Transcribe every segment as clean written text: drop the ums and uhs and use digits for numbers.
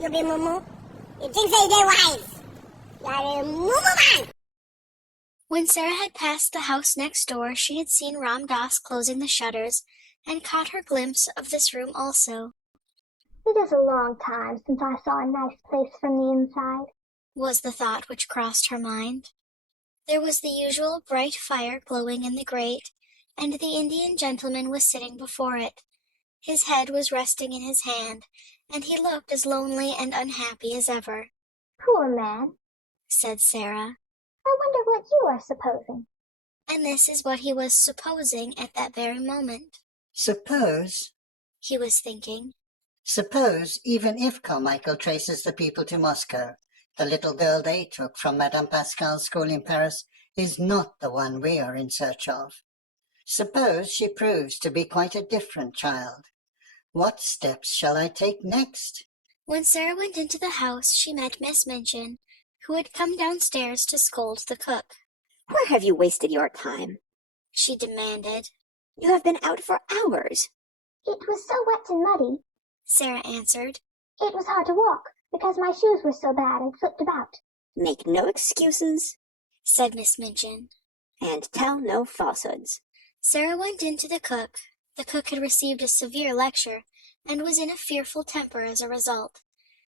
You be moo. You think they wise. You're a moo man. When Sarah had passed the house next door, she had seen Ram Dass closing the shutters, and caught her glimpse of this room also. It is a long time since I saw a nice place from the inside, was the thought which crossed her mind. There was the usual bright fire glowing in the grate, and the Indian gentleman was sitting before it. His head was resting in his hand, and he looked as lonely and unhappy as ever. Poor man, said Sarah. I wonder what you are supposing. And this is what he was supposing at that very moment. Suppose, he was thinking. Suppose, even if Carmichael traces the people to Moscow, the little girl they took from Madame Pascal's school in Paris is not the one we are in search of. Suppose she proves to be quite a different child. What steps shall I take next? When Sarah went into the house, she met Miss Minchin, who had come downstairs to scold the cook. Where have you wasted your time? she demanded. You have been out for hours. It was so wet and muddy, Sarah answered. It was hard to walk, because my shoes were so bad and slipped about. Make no excuses, said Miss Minchin. And tell no falsehoods. Sarah went in to the cook. The cook had received a severe lecture, and was in a fearful temper as a result.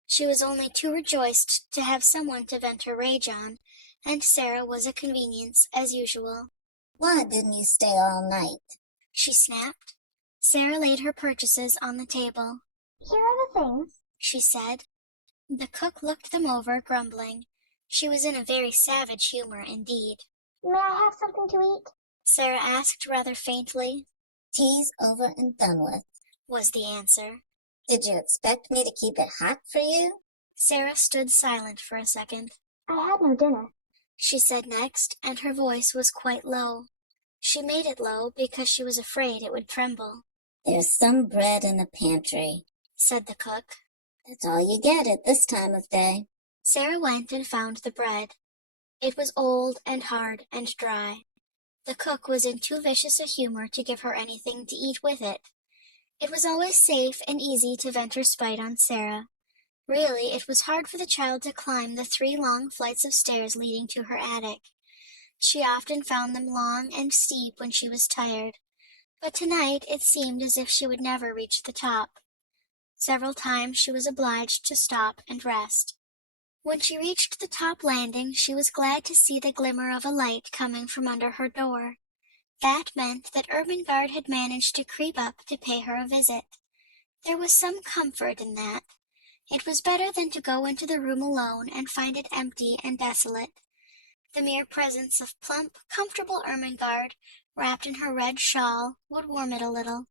She was only too rejoiced to have someone to vent her rage on, and Sarah was a convenience, as usual. Why didn't you stay all night? she snapped. Sarah laid her purchases on the table. Here are the things, she said. The cook looked them over, grumbling. She was in a very savage humor indeed. May I have something to eat? Sarah asked rather faintly. Tea's over and done with, was the answer. Did you expect me to keep it hot for you? Sarah stood silent for a second. I had no dinner, she said next, and her voice was quite low. She made it low because she was afraid it would tremble. There's some bread in the pantry, said the cook. That's all you get at this time of day. Sarah went and found the bread. It was old and hard and dry. The cook was in too vicious a humor to give her anything to eat with it. It was always safe and easy to vent her spite on Sarah. Really, it was hard for the child to climb the 3 long flights of stairs leading to her attic. She often found them long and steep when she was tired, but tonight it seemed as if she would never reach the top. Several times she was obliged to stop and rest. When she reached the top landing, she was glad to see the glimmer of a light coming from under her door. That meant that Ermengarde had managed to creep up to pay her a visit. There was some comfort in that. It was better than to go into the room alone and find it empty and desolate. The mere presence of plump, comfortable Ermengarde, wrapped in her red shawl, would warm it a little.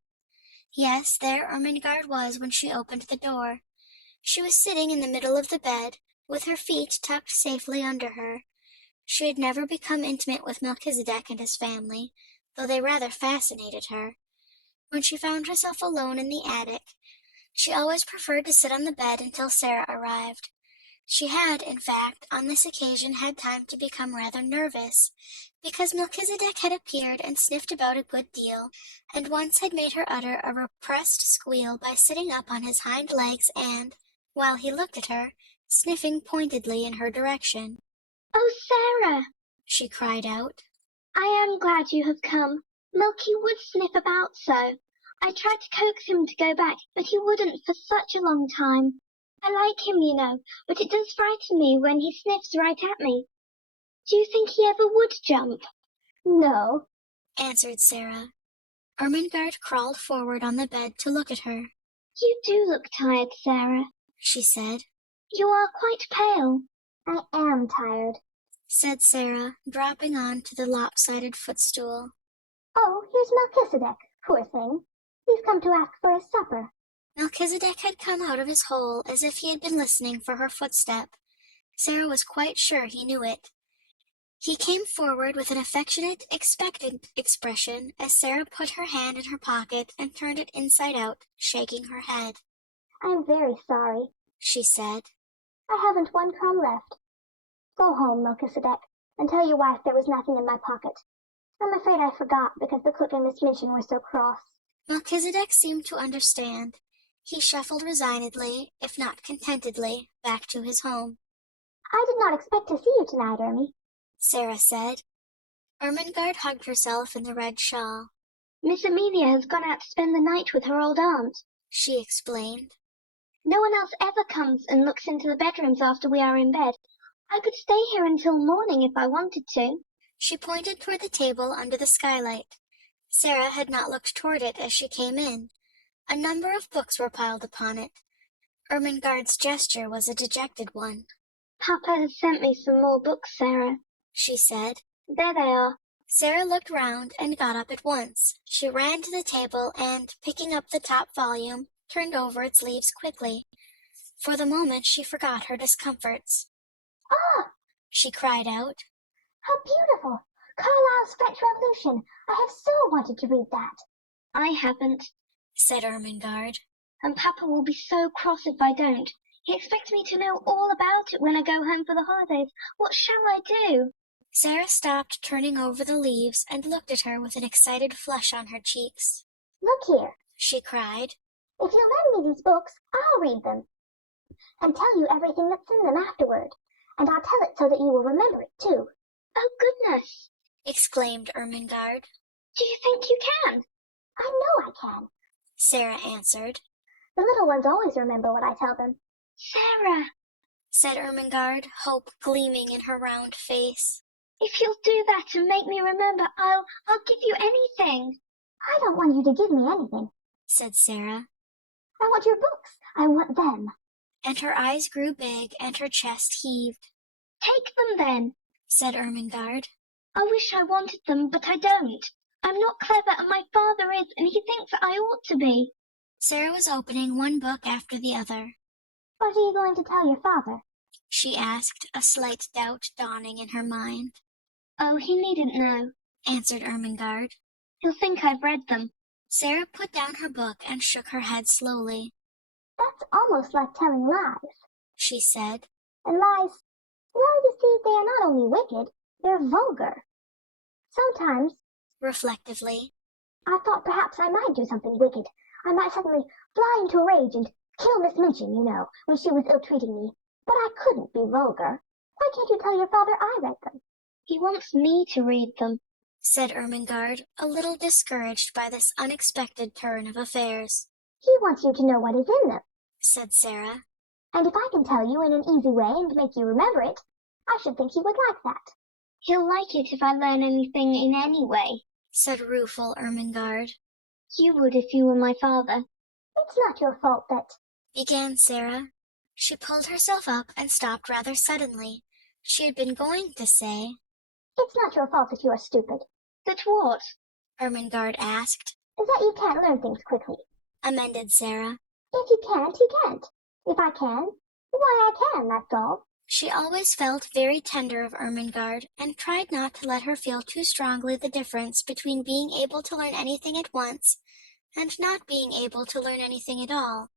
Yes, there Ermengarde was when she opened the door. She was sitting in the middle of the bed, with her feet tucked safely under her. She had never become intimate with Melchizedek and his family, though they rather fascinated her. When she found herself alone in the attic, she always preferred to sit on the bed until Sarah arrived. She had, in fact, on this occasion had time to become rather nervous, because Melchizedek had appeared and sniffed about a good deal, and once had made her utter a repressed squeal by sitting up on his hind legs and, while he looked at her, sniffing pointedly in her direction. Oh, Sarah, she cried out. I am glad you have come. Milky would sniff about so. I tried to coax him to go back, but he wouldn't for such a long time. I like him, you know, but it does frighten me when he sniffs right at me. Do you think he ever would jump? No, answered Sarah. Ermengarde crawled forward on the bed to look at her. You do look tired, Sarah, she said. You are quite pale. I am tired, said Sarah, dropping on to the lopsided footstool. Oh, here's Melchizedek, poor thing. He's come to ask for his supper. Melchizedek had come out of his hole as if he had been listening for her footstep. Sarah was quite sure he knew it. He came forward with an affectionate, expectant expression as Sarah put her hand in her pocket and turned it inside out, shaking her head. I am very sorry, she said. I haven't 1 crumb left. Go home, Melchizedek, and tell your wife there was nothing in my pocket. I'm afraid I forgot because the cook and Miss Minchin were so cross. Melchizedek seemed to understand. He shuffled resignedly, if not contentedly, back to his home. I did not expect to see you tonight, Ermy, Sarah said. Ermengarde hugged herself in the red shawl. Miss Amelia has gone out to spend the night with her old aunt, she explained. No one else ever comes and looks into the bedrooms after we are in bed. I could stay here until morning if I wanted to. She pointed toward the table under the skylight. Sarah had not looked toward it as she came in. A number of books were piled upon it. Ermengarde's gesture was a dejected one. Papa has sent me some more books, Sarah, she said. There they are. Sarah looked round and got up at once. She ran to the table and, picking up the top volume, turned over its leaves quickly. For the moment she forgot her discomforts. Ah! She cried out. How beautiful! Carlyle's French Revolution. I have so wanted to read that. I haven't, said Ermengarde. And Papa will be so cross if I don't. He expects me to know all about it when I go home for the holidays. What shall I do? Sarah stopped turning over the leaves and looked at her with an excited flush on her cheeks. Look here, she cried. If you lend me these books, I'll read them and tell you everything that's in them afterward. And I'll tell it so that you will remember it, too. Oh, goodness, exclaimed Ermengarde. Do you think you can? I know I can, Sarah answered. The little ones always remember what I tell them. Sarah, said Ermengarde, hope gleaming in her round face. If you'll do that and make me remember, I'll give you anything. I don't want you to give me anything, said Sarah. I want your books. I want them. And her eyes grew big and her chest heaved. Take them then, said Ermengarde. I wish I wanted them, but I don't. I'm not clever, and my father is, and he thinks I ought to be. Sarah was opening one book after the other. What are you going to tell your father? She asked, a slight doubt dawning in her mind. Oh, he needn't know, answered Ermengarde. He'll think I've read them. Sarah put down her book and shook her head slowly. That's almost like telling lies, she said. And lies, well, you see, they are not only wicked, they're vulgar. Sometimes, reflectively, I thought perhaps I might do something wicked. I might suddenly fly into a rage and kill Miss Minchin, you know, when she was ill-treating me. But I couldn't be vulgar. Why can't you tell your father I read them? He wants me to read them, said Ermengarde, a little discouraged by this unexpected turn of affairs. He wants you to know what is in them, said Sarah. And if I can tell you in an easy way and make you remember it, I should think he would like that. He'll like it if I learn anything in any way, said rueful Ermengarde. You would if you were my father. It's not your fault that, began Sarah. She pulled herself up and stopped rather suddenly. She had been going to say, It's not your fault that you are stupid. That what? Ermengarde asked. Is that you can't learn things quickly, amended Sarah. If you can't, you can't. If I can, why I can, that's all. She always felt very tender of Ermengarde, and tried not to let her feel too strongly the difference between being able to learn anything at once and not being able to learn anything at all.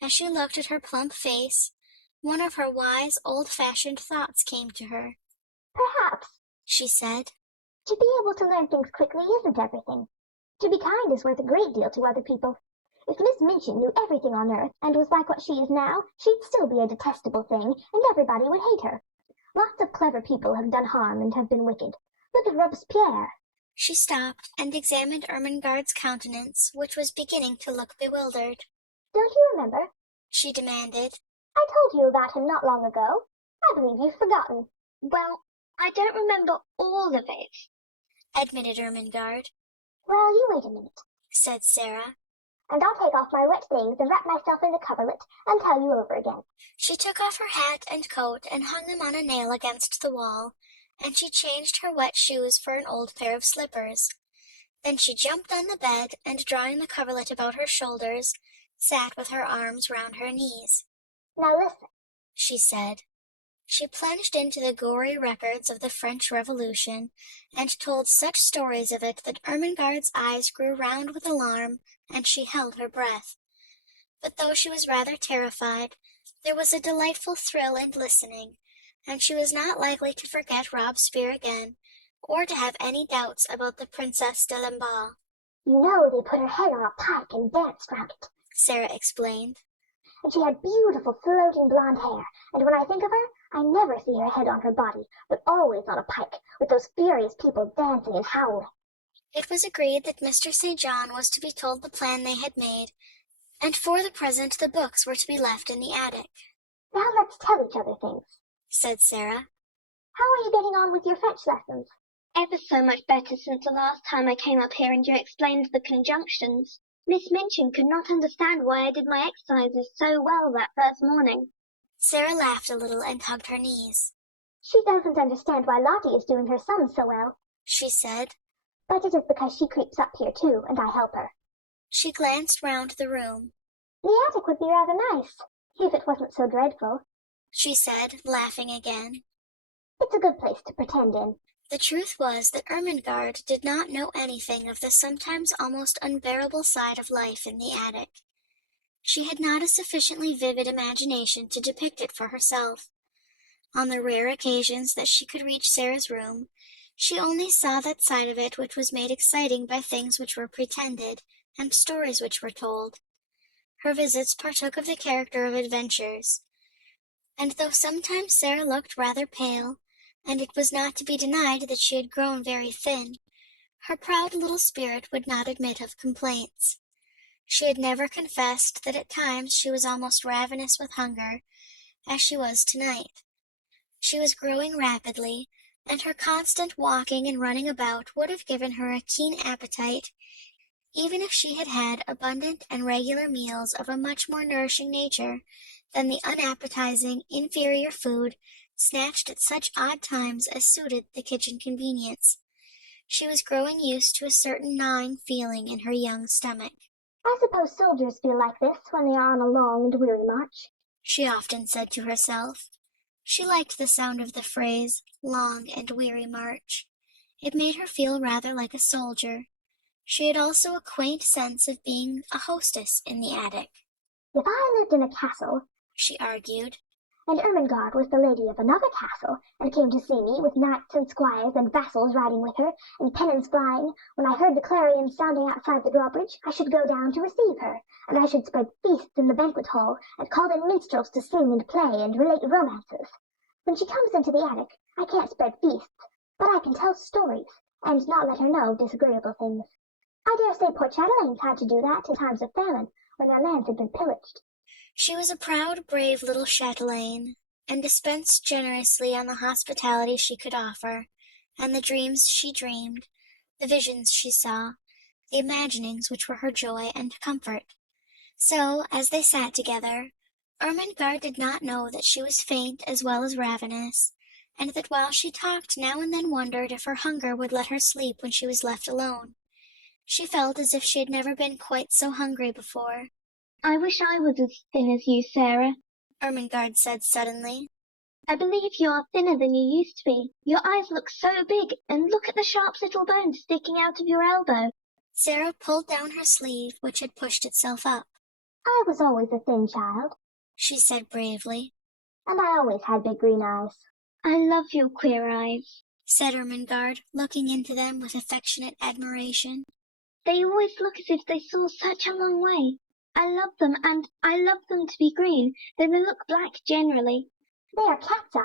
As she looked at her plump face, one of her wise, old-fashioned thoughts came to her. Perhaps, she said, to be able to learn things quickly isn't everything. To be kind is worth a great deal to other people. If Miss Minchin knew everything on earth and was like what she is now, she'd still be a detestable thing, and everybody would hate her. Lots of clever people have done harm and have been wicked. Look at Robespierre. She stopped and examined Ermengarde's countenance, which was beginning to look bewildered. Don't you remember? She demanded. I told you about him not long ago. I believe you've forgotten. Well, I don't remember all of it, admitted Ermengarde. Well, you wait a minute, said Sarah. And I'll take off my wet things and wrap myself in the coverlet and tell you over again. She took off her hat and coat and hung them on a nail against the wall, and she changed her wet shoes for an old pair of slippers. Then she jumped on the bed and, drawing the coverlet about her shoulders, sat with her arms round her knees. Now listen, she said. She plunged into the gory records of the French Revolution, and told such stories of it that Ermengarde's eyes grew round with alarm, and she held her breath. But though she was rather terrified, there was a delightful thrill in listening, and she was not likely to forget Robespierre again, or to have any doubts about the Princess de Lamballe. You know they put her head on a pike and danced round it, Sarah explained. And she had beautiful floating blonde hair, and when I think of her, I never see her head on her body, but always on a pike, with those furious people dancing and howling. It was agreed that Mr. St. John was to be told the plan they had made, and for the present the books were to be left in the attic. Now let's tell each other things, said Sarah. How are you getting on with your French lessons? Ever so much better since the last time I came up here and you explained the conjunctions. Miss Minchin could not understand why I did my exercises so well that first morning. Sarah laughed a little and hugged her knees. She doesn't understand why Lottie is doing her sums so well, she said. But it is because she creeps up here too, and I help her. She glanced round the room. The attic would be rather nice, if it wasn't so dreadful, she said, laughing again. It's a good place to pretend in. The truth was that Ermengarde did not know anything of the sometimes almost unbearable side of life in the attic. She had not a sufficiently vivid imagination to depict it for herself. On the rare occasions that she could reach Sarah's room, she only saw that side of it which was made exciting by things which were pretended, and stories which were told. Her visits partook of the character of adventures, and though sometimes Sarah looked rather pale, and it was not to be denied that she had grown very thin, her proud little spirit would not admit of complaints. She had never confessed that at times she was almost ravenous with hunger, as she was tonight. She was growing rapidly, and her constant walking and running about would have given her a keen appetite, even if she had had abundant and regular meals of a much more nourishing nature than the unappetizing, inferior food snatched at such odd times as suited the kitchen convenience. She was growing used to a certain gnawing feeling in her young stomach. I suppose soldiers feel like this when they are on a long and weary march, she often said to herself. She liked the sound of the phrase, long and weary march. It made her feel rather like a soldier. She had also a quaint sense of being a hostess in the attic. If I lived in a castle, she argued, and Ermengarde was the lady of another castle, and came to see me with knights and squires and vassals riding with her, and pennons flying, when I heard the clarions sounding outside the drawbridge, I should go down to receive her, and I should spread feasts in the banquet hall, and call in minstrels to sing and play and relate romances. When she comes into the attic, I can't spread feasts, but I can tell stories, and not let her know disagreeable things. I dare say poor chatelaines had to do that in times of famine, when their lands had been pillaged. She was a proud, brave little chatelaine, and dispensed generously on the hospitality she could offer, and the dreams she dreamed, the visions she saw, the imaginings which were her joy and comfort. So, as they sat together, Ermengarde did not know that she was faint as well as ravenous, and that while she talked now and then wondered if her hunger would let her sleep when she was left alone. She felt as if she had never been quite so hungry before. I wish I was as thin as you, Sarah, Ermengarde said suddenly. I believe you are thinner than you used to be. Your eyes look so big, and look at the sharp little bones sticking out of your elbow. Sarah pulled down her sleeve, which had pushed itself up. I was always a thin child, she said bravely. And I always had big green eyes. I love your queer eyes, said Ermengarde, looking into them with affectionate admiration. They always look as if they saw such a long way. I love them, and I love them to be green, though they look black generally. They are cat's eyes,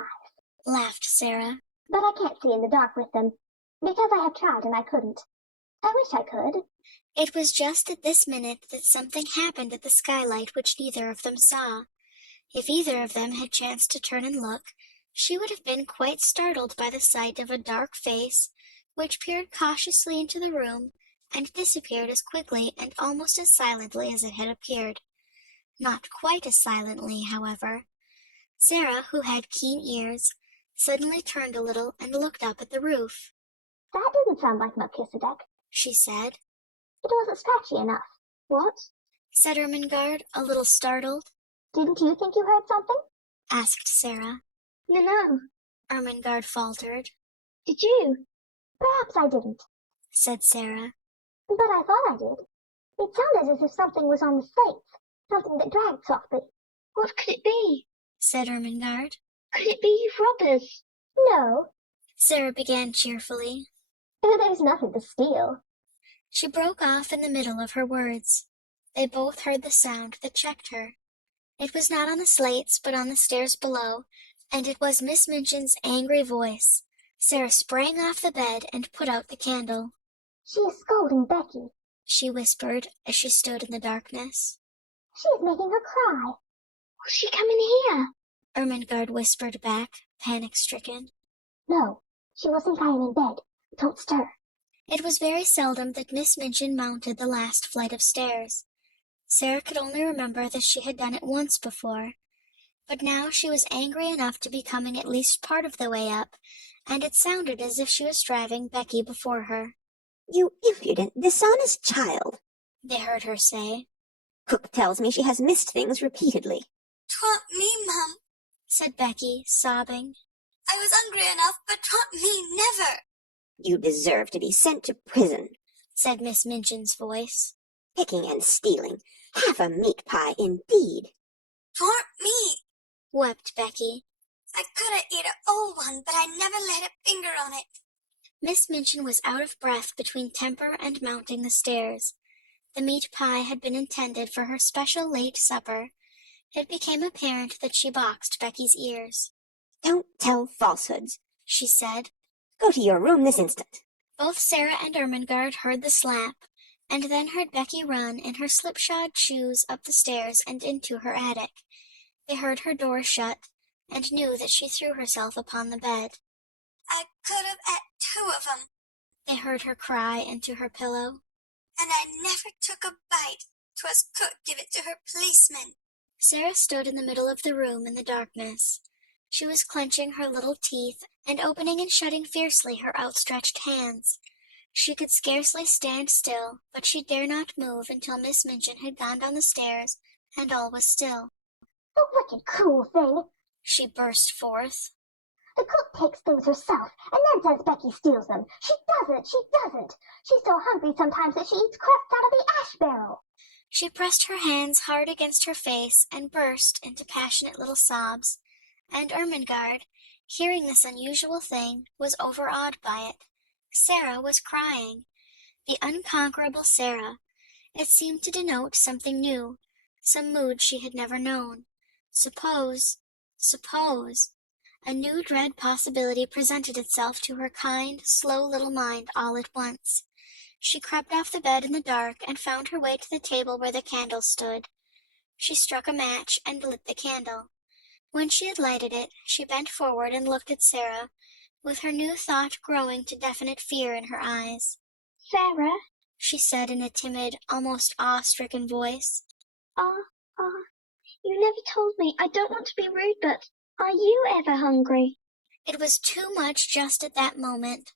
laughed Sarah. But I can't see in the dark with them, because I have tried and I couldn't. I wish I could. It was just at this minute that something happened at the skylight which neither of them saw. If either of them had chanced to turn and look, she would have been quite startled by the sight of a dark face, which peered cautiously into the room, and disappeared as quickly and almost as silently as it had appeared. Not quite as silently, however. Sarah, who had keen ears, suddenly turned a little and looked up at the roof. That didn't sound like Melchizedek, she said. It wasn't scratchy enough. What? said Ermengarde, a little startled. Didn't you think you heard something? asked Sarah. No, Ermengarde faltered. Did you? Perhaps I didn't, said Sarah. But I thought I did. It sounded as if something was on the slates, something that dragged softly. What could it be? said Ermengarde. Could it be robbers? No, Sarah began cheerfully. There's nothing to steal. She broke off in the middle of her words. They both heard the sound that checked her. It was not on the slates, but on the stairs below, and it was Miss Minchin's angry voice. Sarah sprang off the bed and put out the candle. She is scolding Becky, she whispered as she stood in the darkness. She is making her cry. Will she come in here? Ermengarde whispered back, panic-stricken. No, she wasn't lying in bed. Don't stir. It was very seldom that Miss Minchin mounted the last flight of stairs. Sarah could only remember that she had done it once before, but now she was angry enough to be coming at least part of the way up, and it sounded as if she was driving Becky before her. You impudent, dishonest child, they heard her say. Cook tells me she has missed things repeatedly. "'Twant me, Mum," said Becky, sobbing. "I was hungry enough, but 'twant me never." You deserve to be sent to prison, said Miss Minchin's voice. Picking and stealing. Half a meat pie, indeed. "'Twant me," wept Becky. "I could have eat a old one, but I never laid a finger on it." Miss Minchin was out of breath between temper and mounting the stairs. The meat pie had been intended for her special late supper. It became apparent that she boxed Becky's ears. Don't tell falsehoods, she said. Go to your room this instant. Both Sarah and Ermengarde heard the slap, and then heard Becky run in her slipshod shoes up the stairs and into her attic. They heard her door shut, and knew that she threw herself upon the bed. "I could have ate 2 of 'em," they heard her cry into her pillow. "and I never took a bite. 'Twas cook give it to her policeman." Sarah stood in the middle of the room in the darkness. She was clenching her little teeth and opening and shutting fiercely her outstretched hands. She could scarcely stand still, but she dare not move until Miss Minchin had gone down the stairs and all was still. The wicked, cruel thing! She burst forth. The cook takes things herself, and then says Becky steals them. She doesn't. She's so hungry sometimes that she eats crusts out of the ash barrel. She pressed her hands hard against her face and burst into passionate little sobs, and Ermengarde, hearing this unusual thing, was overawed by it. Sarah was crying. The unconquerable Sarah. It seemed to denote something new, some mood she had never known. Suppose, a new dread possibility presented itself to her kind, slow little mind all at once. She crept off the bed in the dark and found her way to the table where the candle stood. She struck a match and lit the candle. When she had lighted it, she bent forward and looked at Sarah, with her new thought growing to definite fear in her eyes. Sarah, she said in a timid, almost awe-stricken voice. You never told me. I don't want to be rude, but are you ever hungry? It was too much just at that moment.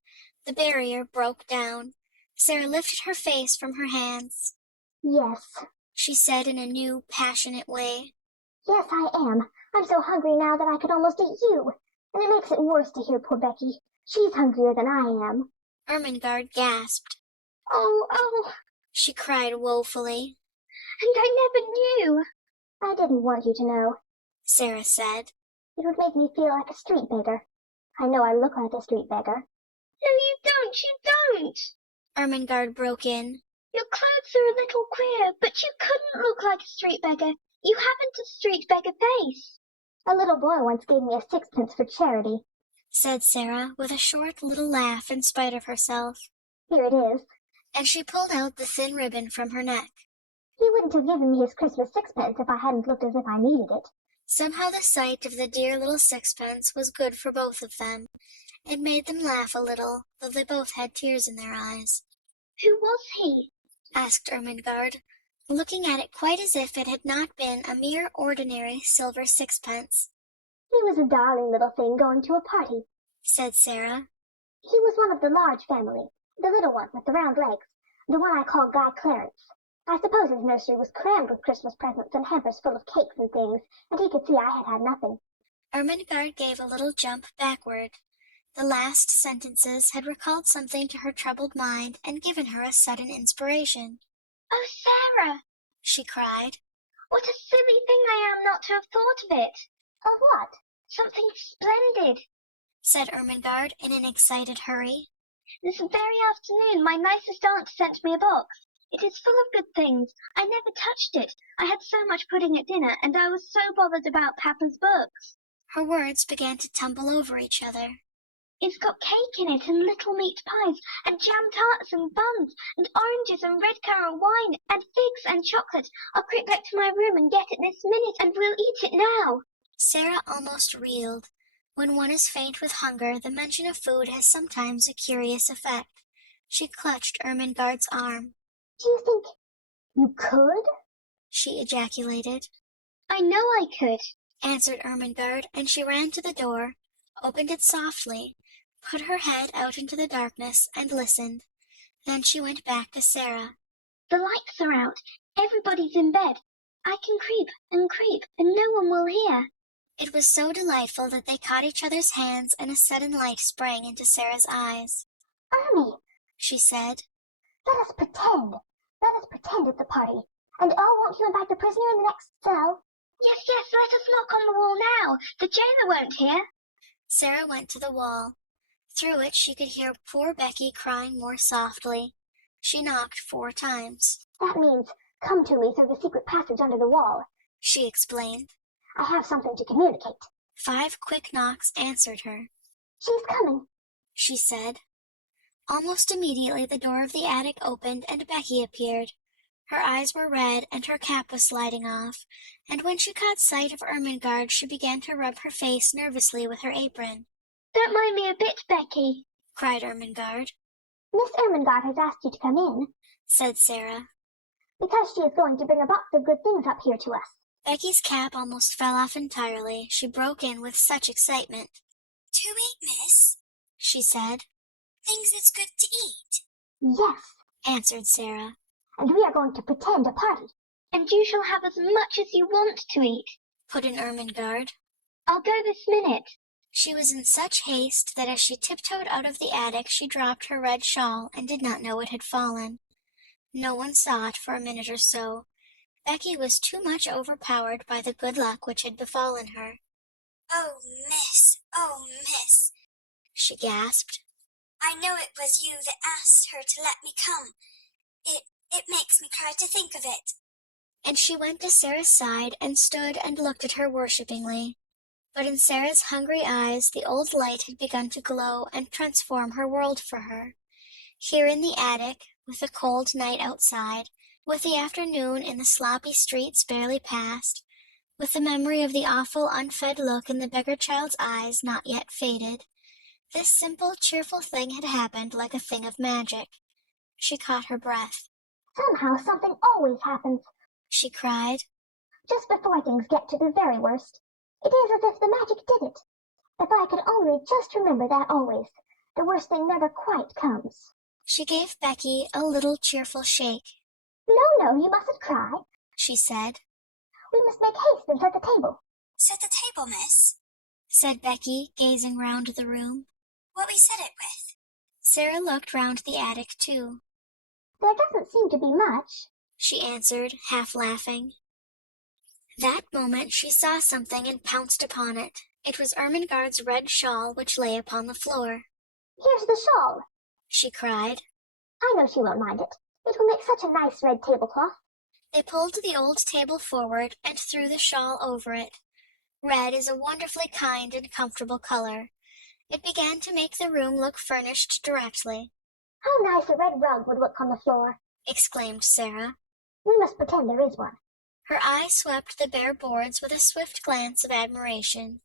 The barrier broke down. Sarah lifted her face from her hands. Yes, she said in a new, passionate way. Yes, I am. I'm so hungry now that I could almost eat you. And it makes it worse to hear poor Becky. She's hungrier than I am. Ermengarde gasped. Oh, she cried woefully. And I never knew. I didn't want you to know, Sarah said. It would make me feel like a street beggar. I know I look like a street beggar. No, you don't. Ermengarde broke in. Your clothes are a little queer, but you couldn't look like a street beggar. You haven't a street beggar face. A little boy once gave me a 6pence for charity, said Sarah, with a short little laugh in spite of herself. Here it is. And she pulled out the thin ribbon from her neck. He wouldn't have given me his Christmas 6pence if I hadn't looked as if I needed it. Somehow the sight of the dear little 6pence was good for both of them. It made them laugh a little, though they both had tears in their eyes. Who was he? asked Ermengarde, looking at it quite as if it had not been a mere ordinary silver 6pence. He was a darling little thing going to a party, said Sarah. He was one of the large family, the little one with the round legs, the one I call Guy Clarence. I suppose his nursery was crammed with Christmas presents and hampers full of cakes and things, and he could see I had had nothing. Ermengarde gave a little jump backward. The last sentences had recalled something to her troubled mind and given her a sudden inspiration. Oh, Sarah, she cried. What a silly thing I am not to have thought of it. Of what? Something splendid, said Ermengarde in an excited hurry. This very afternoon my nicest aunt sent me a box. It is full of good things. I never touched it. I had so much pudding at dinner, and I was so bothered about Papa's books. Her words began to tumble over each other. It's got cake in it, and little meat pies, and jam tarts, and buns, and oranges, and red currant wine, and figs, and chocolate. I'll creep back to my room and get it this minute, and we'll eat it now. Sarah almost reeled. When one is faint with hunger, the mention of food has sometimes a curious effect. She clutched Ermengarde's arm. Do you think you could? She ejaculated. I know I could, answered Ermengarde, and she ran to the door, opened it softly, put her head out into the darkness, and listened. Then she went back to Sarah. The lights are out. Everybody's in bed. I can creep, and no one will hear. It was so delightful that they caught each other's hands, and a sudden light sprang into Sarah's eyes. Ernie, she said. Let us pretend. Let us pretend it's a party. And won't you invite the prisoner in the next cell? Yes, let us knock on the wall now. The jailer won't hear. Sarah went to the wall. Through it she could hear poor Becky crying more softly. She knocked 4 times. That means, come to me through the secret passage under the wall, she explained. I have something to communicate. 5 quick knocks answered her. She's coming, she said. Almost immediately the door of the attic opened and Becky appeared. Her eyes were red and her cap was sliding off, and when she caught sight of Ermengarde she began to rub her face nervously with her apron. Don't mind me a bit, Becky, cried Ermengarde. Miss Ermengarde has asked you to come in, said Sarah, because she is going to bring a box of good things up here to us. Becky's cap almost fell off entirely. She broke in with such excitement. To eat, miss, she said. Things that's good to eat. Yes, answered Sarah. And we are going to pretend a party. And you shall have as much as you want to eat, put in Ermengarde. I'll go this minute. She was in such haste that as she tiptoed out of the attic she dropped her red shawl and did not know it had fallen. No one saw it for a minute or so. Becky was too much overpowered by the good luck which had befallen her. Oh, miss, she gasped. I know it was you that asked her to let me come. It makes me cry to think of it. And she went to Sarah's side and stood and looked at her worshippingly. But in Sarah's hungry eyes the old light had begun to glow and transform her world for her. Here in the attic, with the cold night outside, with the afternoon in the sloppy streets barely past, with the memory of the awful unfed look in the beggar child's eyes not yet faded, this simple, cheerful thing had happened like a thing of magic. She caught her breath. Somehow something always happens, she cried. Just before things get to the very worst. It is as if the magic did it. If I could only just remember that always, the worst thing never quite comes. She gave Becky a little cheerful shake. No, you mustn't cry, she said. We must make haste and set the table. Set the table, miss, said Becky, gazing round the room. What we set it with? Sarah looked round the attic, too. There doesn't seem to be much, she answered, half laughing. That moment she saw something and pounced upon it. It was Ermengarde's red shawl which lay upon the floor. Here's the shawl, she cried. I know she won't mind it. It will make such a nice red tablecloth. They pulled the old table forward and threw the shawl over it. Red is a wonderfully kind and comfortable color. It began to make the room look furnished directly. How nice a red rug would look on the floor, exclaimed Sarah. We must pretend there is one. Her eye swept the bare boards with a swift glance of admiration.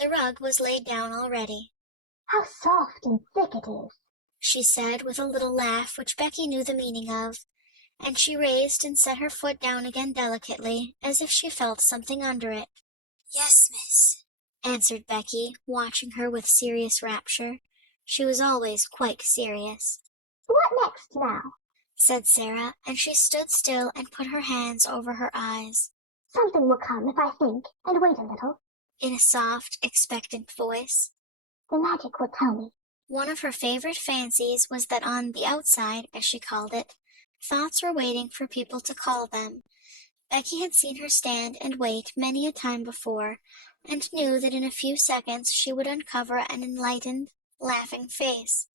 The rug was laid down already. How soft and thick it is, she said with a little laugh which Becky knew the meaning of, and she raised and set her foot down again delicately, as if she felt something under it. Yes, miss, answered Becky, watching her with serious rapture. She was always quite serious. What next now? said Sarah, and she stood still and put her hands over her eyes. Something will come if I think, and wait a little, in a soft, expectant voice. The magic will tell me. One of her favorite fancies was that on the outside, as she called it, thoughts were waiting for people to call them. Becky had seen her stand and wait many a time before, and knew that in a few seconds she would uncover an enlightened, laughing face.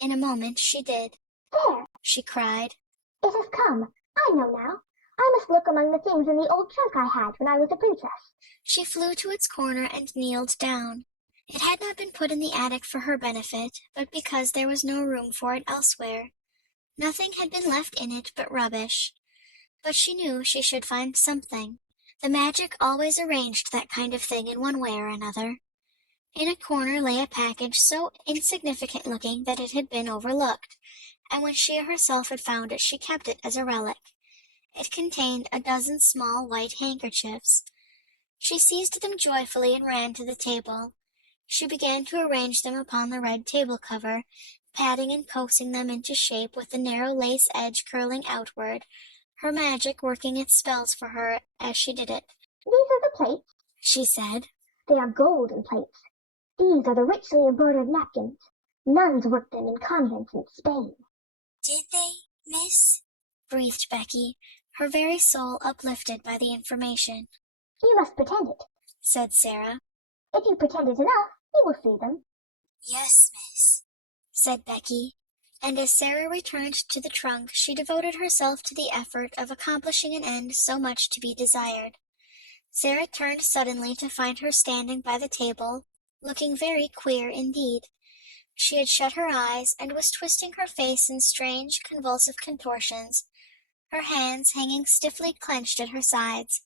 In a moment she did. There, she cried. It has come. I know now. I must look among the things in the old trunk I had when I was a princess. She flew to its corner and kneeled down. It had not been put in the attic for her benefit, but because there was no room for it elsewhere. Nothing had been left in it but rubbish. But she knew she should find something. The magic always arranged that kind of thing in one way or another. In a corner lay a package so insignificant-looking that it had been overlooked, and when she herself had found it she kept it as a relic. It contained a dozen small white handkerchiefs. She seized them joyfully and ran to the table. She began to arrange them upon the red table cover, patting and coaxing them into shape with the narrow lace edge curling outward, her magic working its spells for her as she did it. These are the plates, she said. They are golden plates. These are the richly embroidered napkins. Nuns worked them in convents in Spain. Did they, miss? Breathed Becky, her very soul uplifted by the information. You must pretend it, said Sarah. If you pretend it enough, you will see them. Yes, miss, said Becky, and as Sarah returned to the trunk she devoted herself to the effort of accomplishing an end so much to be desired. Sarah turned suddenly to find her standing by the table, looking very queer indeed. She had shut her eyes and was twisting her face in strange, convulsive contortions, her hands hanging stiffly clenched at her sides.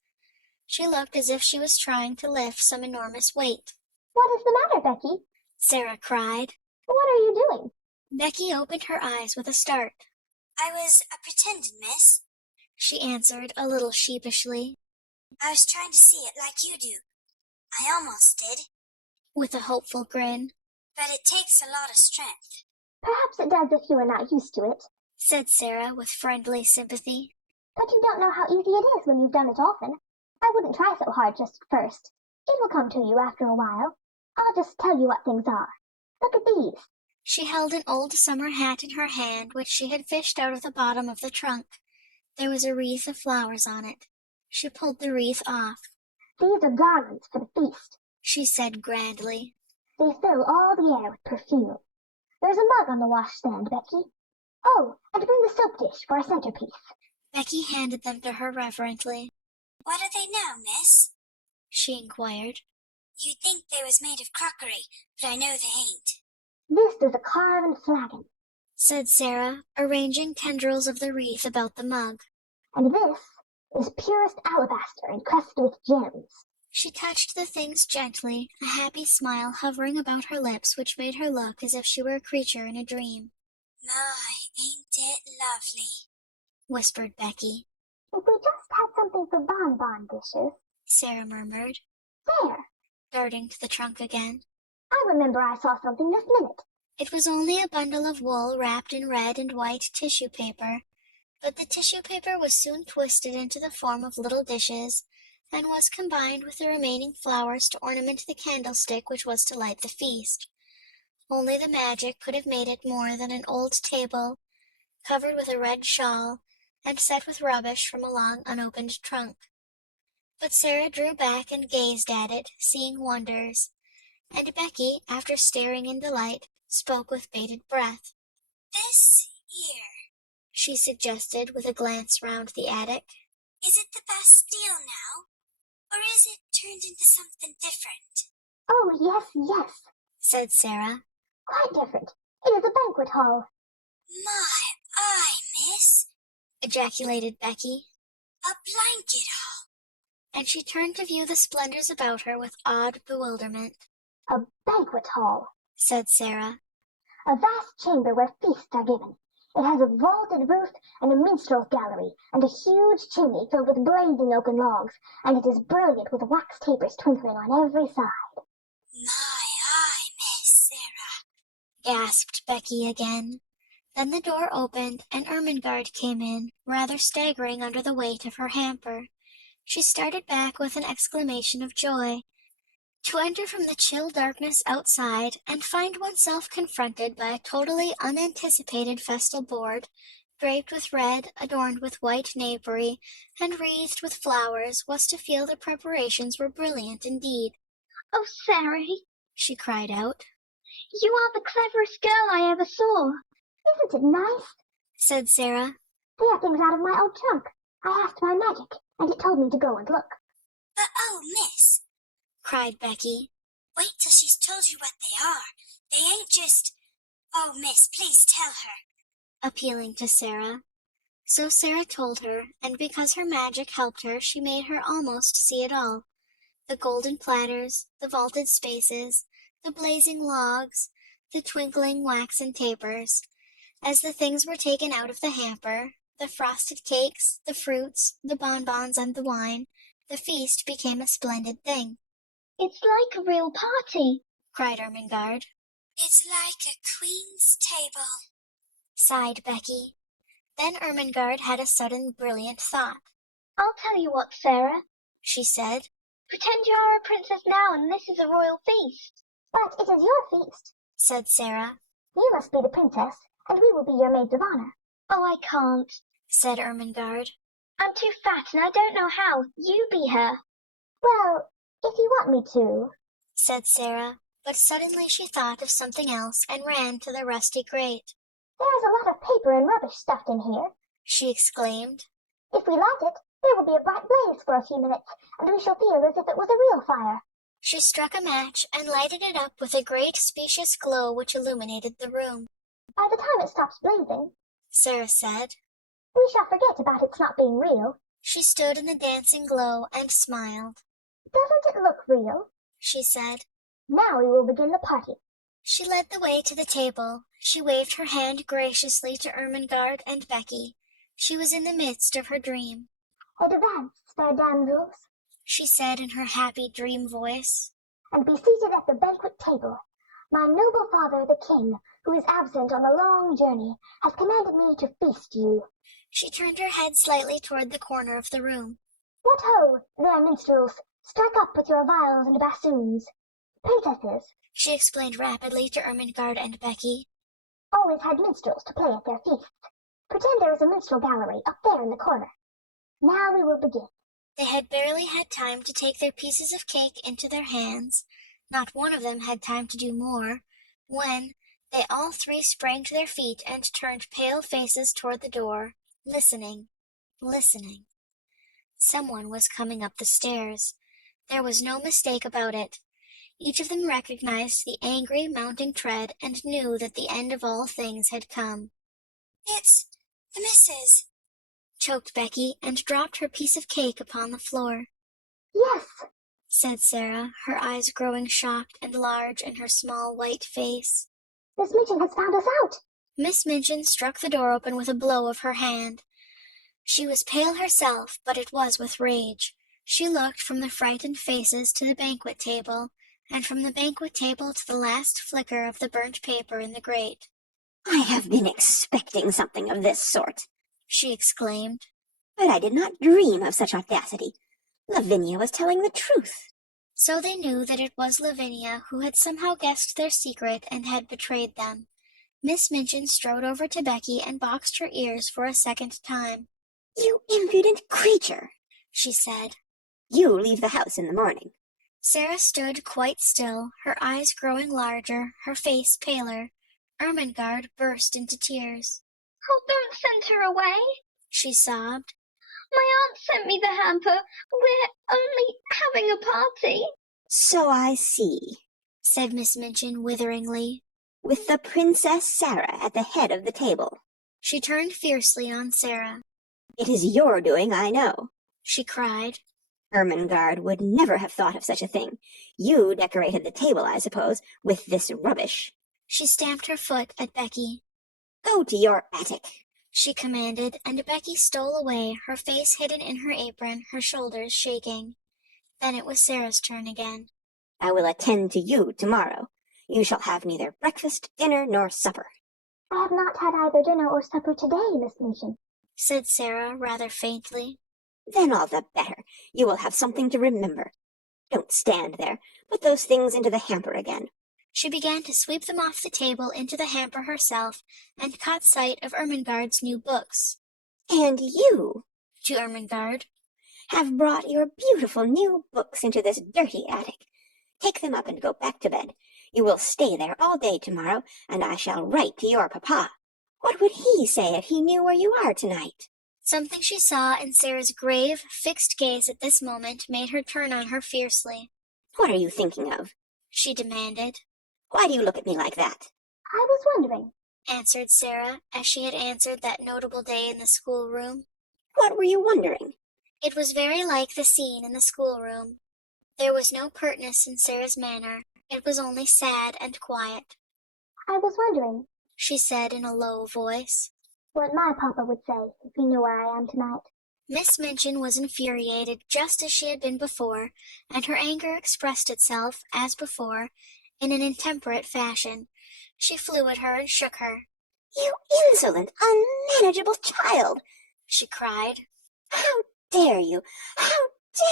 She looked as if she was trying to lift some enormous weight. What is the matter, Becky? Sarah cried. What are you doing? Becky opened her eyes with a start. I was pretending, miss, she answered a little sheepishly. I was trying to see it like you do. I almost did, with a hopeful grin. But it takes a lot of strength. Perhaps it does if you are not used to it, said Sarah with friendly sympathy. But you don't know how easy it is when you've done it often. I wouldn't try so hard just at first. It will come to you after a while. I'll just tell you what things are. Look at these. She held an old summer hat in her hand which she had fished out of the bottom of the trunk. There was a wreath of flowers on it. She pulled the wreath off. These are garlands for the feast, she said grandly. They fill all the air with perfume. There's a mug on the washstand, Becky. Oh, and bring the soap dish for a centerpiece. Becky handed them to her reverently. What are they now, miss? She inquired. You'd think they was made of crockery, but I know they ain't. This is a carven flagon, said Sarah, arranging tendrils of the wreath about the mug. And this is purest alabaster encrusted with gems. She touched the things gently, a happy smile hovering about her lips which made her look as if she were a creature in a dream. My, ain't it lovely, whispered Becky. If we just had something for bonbon dishes, Sarah murmured. There, darting to the trunk again. I remember I saw something this minute. It was only a bundle of wool wrapped in red and white tissue paper, but the tissue paper was soon twisted into the form of little dishes, and was combined with the remaining flowers to ornament the candlestick which was to light the feast. Only the magic could have made it more than an old table, covered with a red shawl, and set with rubbish from a long unopened trunk. But Sarah drew back and gazed at it, seeing wonders, and Becky, after staring in delight, spoke with bated breath. This here, she suggested with a glance round the attic. Is it the Bastille now? Or is it turned into something different? Oh, yes, said Sarah. Quite different. It is a banquet hall. My eye, miss, ejaculated Becky. A blanket hall. And she turned to view the splendors about her with odd bewilderment. A banquet hall, said Sarah. A vast chamber where feasts are given. It has a vaulted roof and a minstrel's gallery, and a huge chimney filled with blazing oaken logs, and it is brilliant with wax tapers twinkling on every side. My eye, Miss Sarah, gasped Becky again. Then the door opened, and Ermengarde came in, rather staggering under the weight of her hamper. She started back with an exclamation of joy. To enter from the chill darkness outside and find oneself confronted by a totally unanticipated festal board, draped with red, adorned with white napery, and wreathed with flowers, was to feel the preparations were brilliant indeed. Oh, Sarah, she cried out. You are the cleverest girl I ever saw. Isn't it nice? Said Sarah. They are things out of my old trunk. I asked my magic, and it told me to go and look. But oh, miss, cried Becky, wait till she's told you what they are. They ain't just... Oh, miss, please tell her, appealing to Sarah. So Sarah told her, and because her magic helped her, she made her almost see it all. The golden platters, the vaulted spaces, the blazing logs, the twinkling waxen tapers. As the things were taken out of the hamper, the frosted cakes, the fruits, the bonbons, and the wine, the feast became a splendid thing. It's like a real party, cried Ermengarde. It's like a queen's table, sighed Becky. Then Ermengarde had a sudden brilliant thought. I'll tell you what, Sarah, she said. Pretend you are a princess now and this is a royal feast. But it is your feast, said Sarah. You must be the princess, and we will be your maids of honor. Oh, I can't, said Ermengarde. I'm too fat and I don't know how. You be her. Well, if you want me to, said Sarah, but suddenly she thought of something else and ran to the rusty grate. There is a lot of paper and rubbish stuffed in here, she exclaimed. If we light it, there will be a bright blaze for a few minutes, and we shall feel as if it was a real fire. She struck a match and lighted it up with a great specious glow which illuminated the room. By the time it stops blazing, Sarah said, we shall forget about its not being real. She stood in the dancing glow and smiled. Doesn't it look real? She said. Now we will begin the party. She led the way to the table. She waved her hand graciously to Ermengarde and Becky. She was in the midst of her dream. Advance, fair damsels, she said in her happy dream voice, and be seated at the banquet table. My noble father, the king, who is absent on a long journey, has commanded me to feast you. She turned her head slightly toward the corner of the room. What ho, there, minstrels! Strike up with your viols and bassoons. Princesses, she explained rapidly to Ermengarde and Becky, always had minstrels to play at their feasts. Pretend there is a minstrel gallery up there in the corner. Now we will begin. They had barely had time to take their pieces of cake into their hands, not one of them had time to do more, when they all three sprang to their feet and turned pale faces toward the door, listening, listening. Someone was coming up the stairs. There was no mistake about it. Each of them recognized the angry mounting tread and knew that the end of all things had come. It's the missus, choked Becky, and dropped her piece of cake upon the floor. Yes, said Sarah, her eyes growing shocked and large in her small white face. Miss Minchin has found us out. Miss Minchin struck the door open with a blow of her hand. She was pale herself, but it was with rage. She looked from the frightened faces to the banquet table, and from the banquet table to the last flicker of the burnt paper in the grate. I have been expecting something of this sort, she exclaimed. But I did not dream of such audacity. Lavinia was telling the truth. So they knew that it was Lavinia who had somehow guessed their secret and had betrayed them. Miss Minchin strode over to Becky and boxed her ears for a second time. You impudent creature, she said. You leave the house in the morning. Sarah stood quite still, her eyes growing larger, her face paler. Ermengarde burst into tears. Oh, don't send her away, she sobbed. My aunt sent me the hamper. We're only having a party. So I see, said Miss Minchin witheringly. With the Princess Sarah at the head of the table. She turned fiercely on Sarah. It is your doing, I know, she cried. Ermengarde would never have thought of such a thing. You decorated the table, I suppose, with this rubbish. She stamped her foot at Becky. Go to your attic, she commanded, and Becky stole away, her face hidden in her apron, her shoulders shaking. Then it was Sarah's turn again. I will attend to you tomorrow. You shall have neither breakfast, dinner, nor supper. I have not had either dinner or supper today, Miss Minchin, said Sarah rather faintly. Then all the better. You will have something to remember. Don't stand there. Put those things into the hamper again. She began to sweep them off the table into the hamper herself, and caught sight of Ermengarde's new books. And you, to Ermengarde, have brought your beautiful new books into this dirty attic. Take them up and go back to bed. You will stay there all day tomorrow, and I shall write to your papa. What would he say if he knew where you are tonight? Something she saw in Sarah's grave, fixed gaze at this moment made her turn on her fiercely. What are you thinking of? She demanded. Why do you look at me like that? I was wondering. Answered Sarah, as she had answered that notable day in the schoolroom. What were you wondering? It was very like the scene in the schoolroom. There was no pertness in Sarah's manner. It was only sad and quiet. I was wondering She said in a low voice. what my papa would say if he knew where I am tonight. Miss Minchin was infuriated just as she had been before, and her anger expressed itself, as before, in an intemperate fashion. She flew at her and shook her. You insolent, unmanageable child! She cried. How dare you? How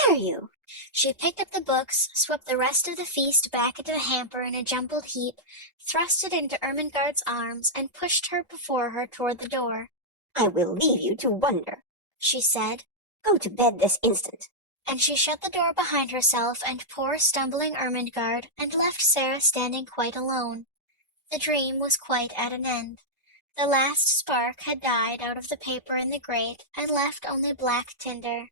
dare you? She picked up the books, swept the rest of the feast back into the hamper in a jumbled heap, thrust it into Ermengarde's arms, and pushed her before her toward the door. I will leave you to wonder, she said. Go to bed this instant. And she shut the door behind herself and poor stumbling Ermengarde, and left Sarah standing quite alone. The dream was quite at an end. The last spark had died out of the paper in the grate, and left only black tinder.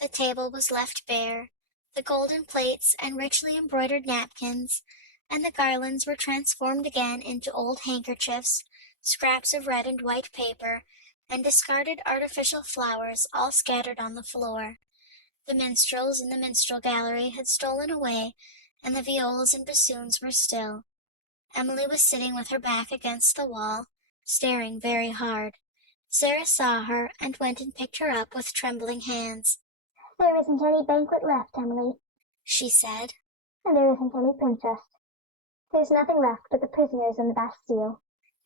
The table was left bare. The golden plates and richly embroidered napkins, and the garlands were transformed again into old handkerchiefs, scraps of red and white paper, and discarded artificial flowers all scattered on the floor. The minstrels in the minstrel gallery had stolen away, and the viols and bassoons were still. Emily was sitting with her back against the wall, staring very hard. Sarah saw her, and went and picked her up with trembling hands. There isn't any banquet left, Emily, she said. and there isn't any princess. There's nothing left but the prisoners in the Bastille.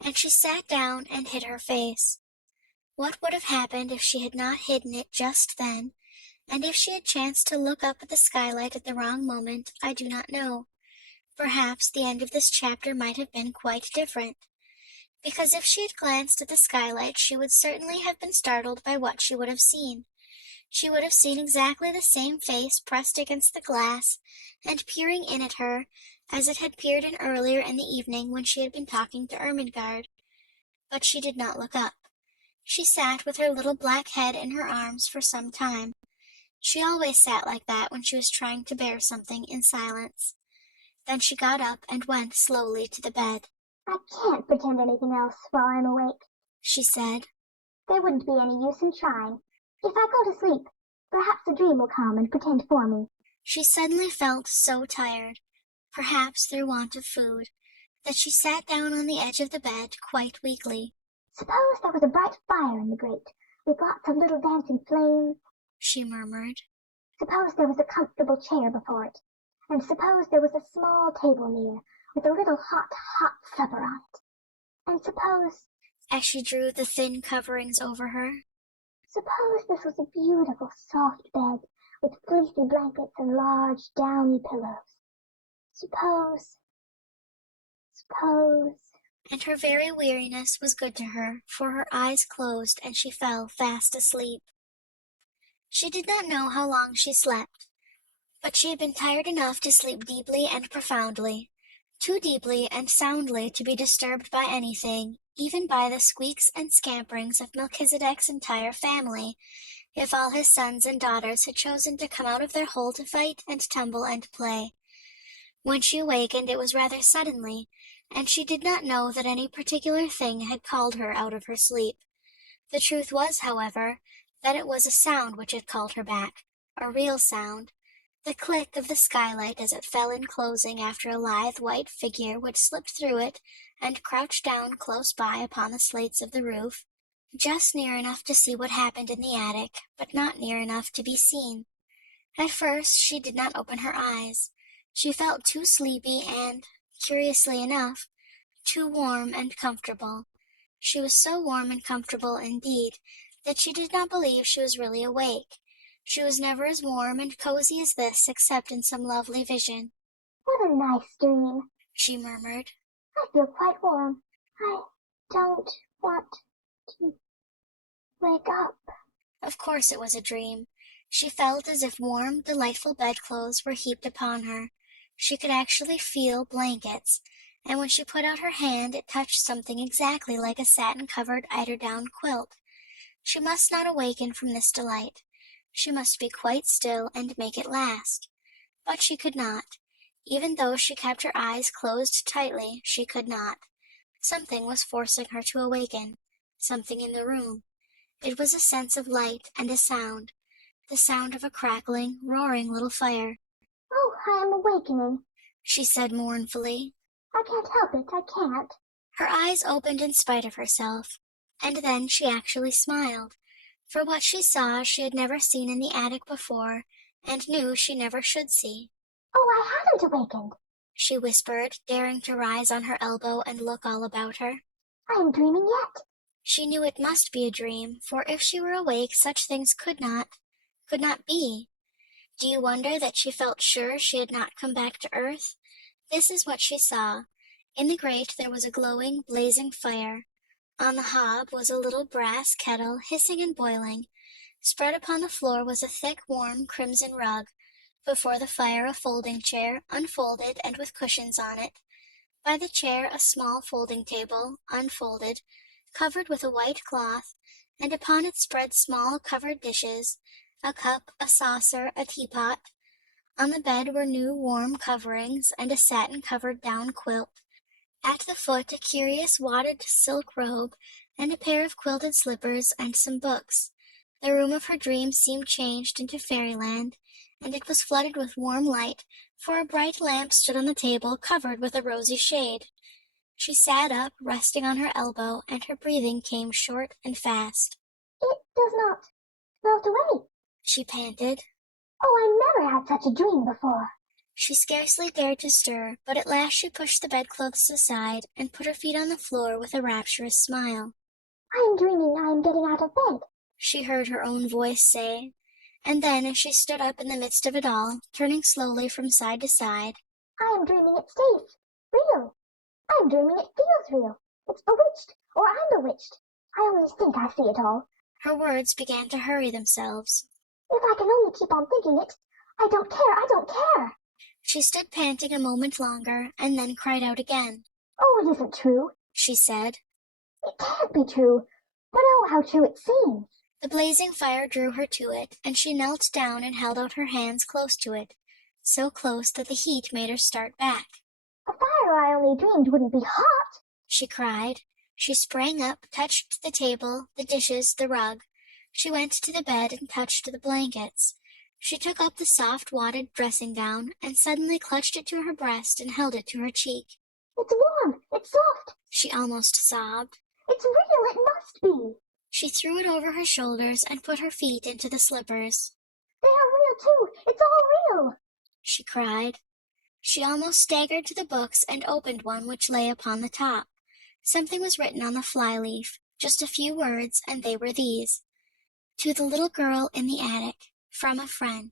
And she sat down and hid her face. What would have happened if she had not hidden it just then, and if she had chanced to look up at the skylight at the wrong moment, I do not know. Perhaps the end of this chapter might have been quite different, because if she had glanced at the skylight she would certainly have been startled by what she would have seen. She would have seen exactly the same face pressed against the glass, and peering in at her, as it had peered in earlier in the evening when she had been talking to Ermengarde. But she did not look up. She sat with her little black head in her arms for some time. She always sat like that when she was trying to bear something in silence. Then she got up and went slowly to the bed. I can't pretend anything else while I'm awake, she said. There wouldn't be any use in trying. If I go to sleep, perhaps a dream will come and pretend for me. She suddenly felt so tired, perhaps through want of food, that she sat down on the edge of the bed quite weakly. Suppose there was a bright fire in the grate, with lots of little dancing flames, she murmured. Suppose there was a comfortable chair before it, and suppose there was a small table near, with a little hot supper on it. And suppose, as she drew the thin coverings over her, suppose this was a beautiful soft bed, with fleecy blankets and large downy pillows. Suppose, and her very weariness was good to her, for her eyes closed and she fell fast asleep. She did not know how long she slept, but she had been tired enough to sleep deeply and profoundly, too deeply and soundly to be disturbed by anything, even by the squeaks and scamperings of Melchizedek's entire family, if all his sons and daughters had chosen to come out of their hole to fight and tumble and play. When she awakened it was rather suddenly, and she did not know that any particular thing had called her out of her sleep. The truth was, however, that it was a sound which had called her back, a real sound, the click of the skylight as it fell in closing after a lithe white figure which slipped through it and crouched down close by upon the slates of the roof, just near enough to see what happened in the attic, but not near enough to be seen. At first she did not open her eyes. She felt too sleepy and, curiously enough, too warm and comfortable. She was so warm and comfortable, indeed, that she did not believe she was really awake. She was never as warm and cozy as this except in some lovely vision. what a nice dream, she murmured. I feel quite warm. I don't want to wake up. Of course it was a dream. She felt as if warm, delightful bedclothes were heaped upon her. She could actually feel blankets, and when she put out her hand it touched something exactly like a satin-covered eiderdown quilt. She must not awaken from this delight. She must be quite still and make it last. But she could not. Even though she kept her eyes closed tightly, she could not. Something was forcing her to awaken, something in the room. It was a sense of light and a sound, the sound of a crackling, roaring little fire. Oh, I am awakening, she said mournfully. I can't help it, I can't. Her eyes opened in spite of herself, and then she actually smiled. For what she saw she had never seen in the attic before, and knew she never should see. Oh, I haven't awakened, she whispered, daring to rise on her elbow and look all about her. I am dreaming yet. She knew it must be a dream, for if she were awake such things could not be. Do you wonder that she felt sure she had not come back to earth? This is what she saw. In the grate there was a glowing, blazing fire. On the hob was a little brass kettle hissing and boiling. Spread upon the floor was a thick, warm, crimson rug. Before the fire a folding chair, unfolded and with cushions on it. By the chair a small folding table, unfolded, covered with a white cloth, and upon it spread small covered dishes, a cup, a saucer, a teapot. On the bed were new warm coverings and a satin-covered down quilt. At the foot a curious wadded silk robe and a pair of quilted slippers and some books. The room of her dreams seemed changed into fairyland, and it was flooded with warm light, for a bright lamp stood on the table covered with a rosy shade. She sat up, resting on her elbow, and her breathing came short and fast. It does not melt away, she panted. Oh, I never had such a dream before. She scarcely dared to stir, but at last she pushed the bedclothes aside and put her feet on the floor with a rapturous smile. I am dreaming I am getting out of bed, she heard her own voice say, and then as she stood up in the midst of it all, turning slowly from side to side, I am dreaming it stays real. I am dreaming it feels real. It's bewitched, or I'm bewitched. I only think I see it all. Her words began to hurry themselves. If I can only keep on thinking it, I don't care. She stood panting a moment longer, and then cried out again. Oh, it isn't true, she said. It can't be true, but oh, how true it seems. The blazing fire drew her to it, and she knelt down and held out her hands close to it, so close that the heat made her start back. A fire I only dreamed wouldn't be hot, she cried. She sprang up, touched the table, the dishes, the rug. She went to the bed and touched the blankets. She took up the soft wadded dressing gown and suddenly clutched it to her breast and held it to her cheek. It's warm, it's soft, she almost sobbed. It's real, it must be. She threw it over her shoulders and put her feet into the slippers. They are real too, it's all real, she cried. She almost staggered to the books and opened one which lay upon the top. Something was written on the fly-leaf, just a few words, and they were these. To the little girl in the attic, from a friend.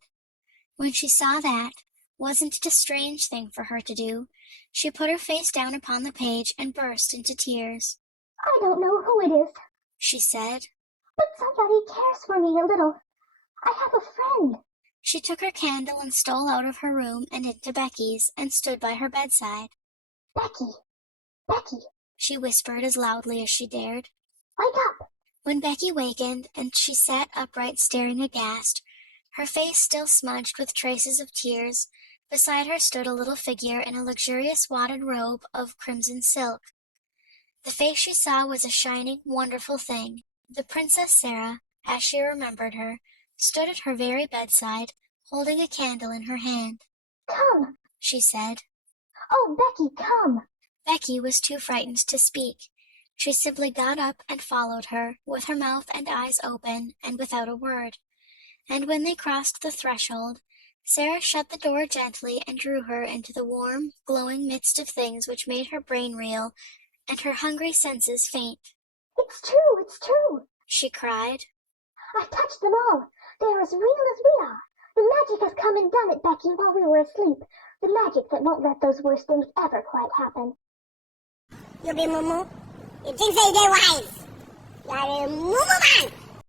When she saw that, wasn't it a strange thing for her to do? She put her face down upon the page and burst into tears. I don't know who it is, she said, but somebody cares for me a little. I have a friend. She took her candle and stole out of her room and into Becky's and stood by her bedside. Becky, she whispered as loudly as she dared. Wake up. When Becky wakened and she sat upright staring aghast, her face still smudged with traces of tears, beside her stood a little figure in a luxurious wadded robe of crimson silk. The face she saw was a shining, wonderful thing. The Princess Sarah, as she remembered her, stood at her very bedside, holding a candle in her hand. Come, she said. Oh, Becky, come. Becky was too frightened to speak. She simply got up and followed her, with her mouth and eyes open, and without a word. And when they crossed the threshold, Sarah shut the door gently and drew her into the warm, glowing midst of things which made her brain reel and her hungry senses faint. It's true, she cried. I've touched them all. They're as real as we are. The magic has come and done it, Becky, while we were asleep. The magic that won't let those worst things ever quite happen. You be Mumu. You think they wise. You're a Mumu man.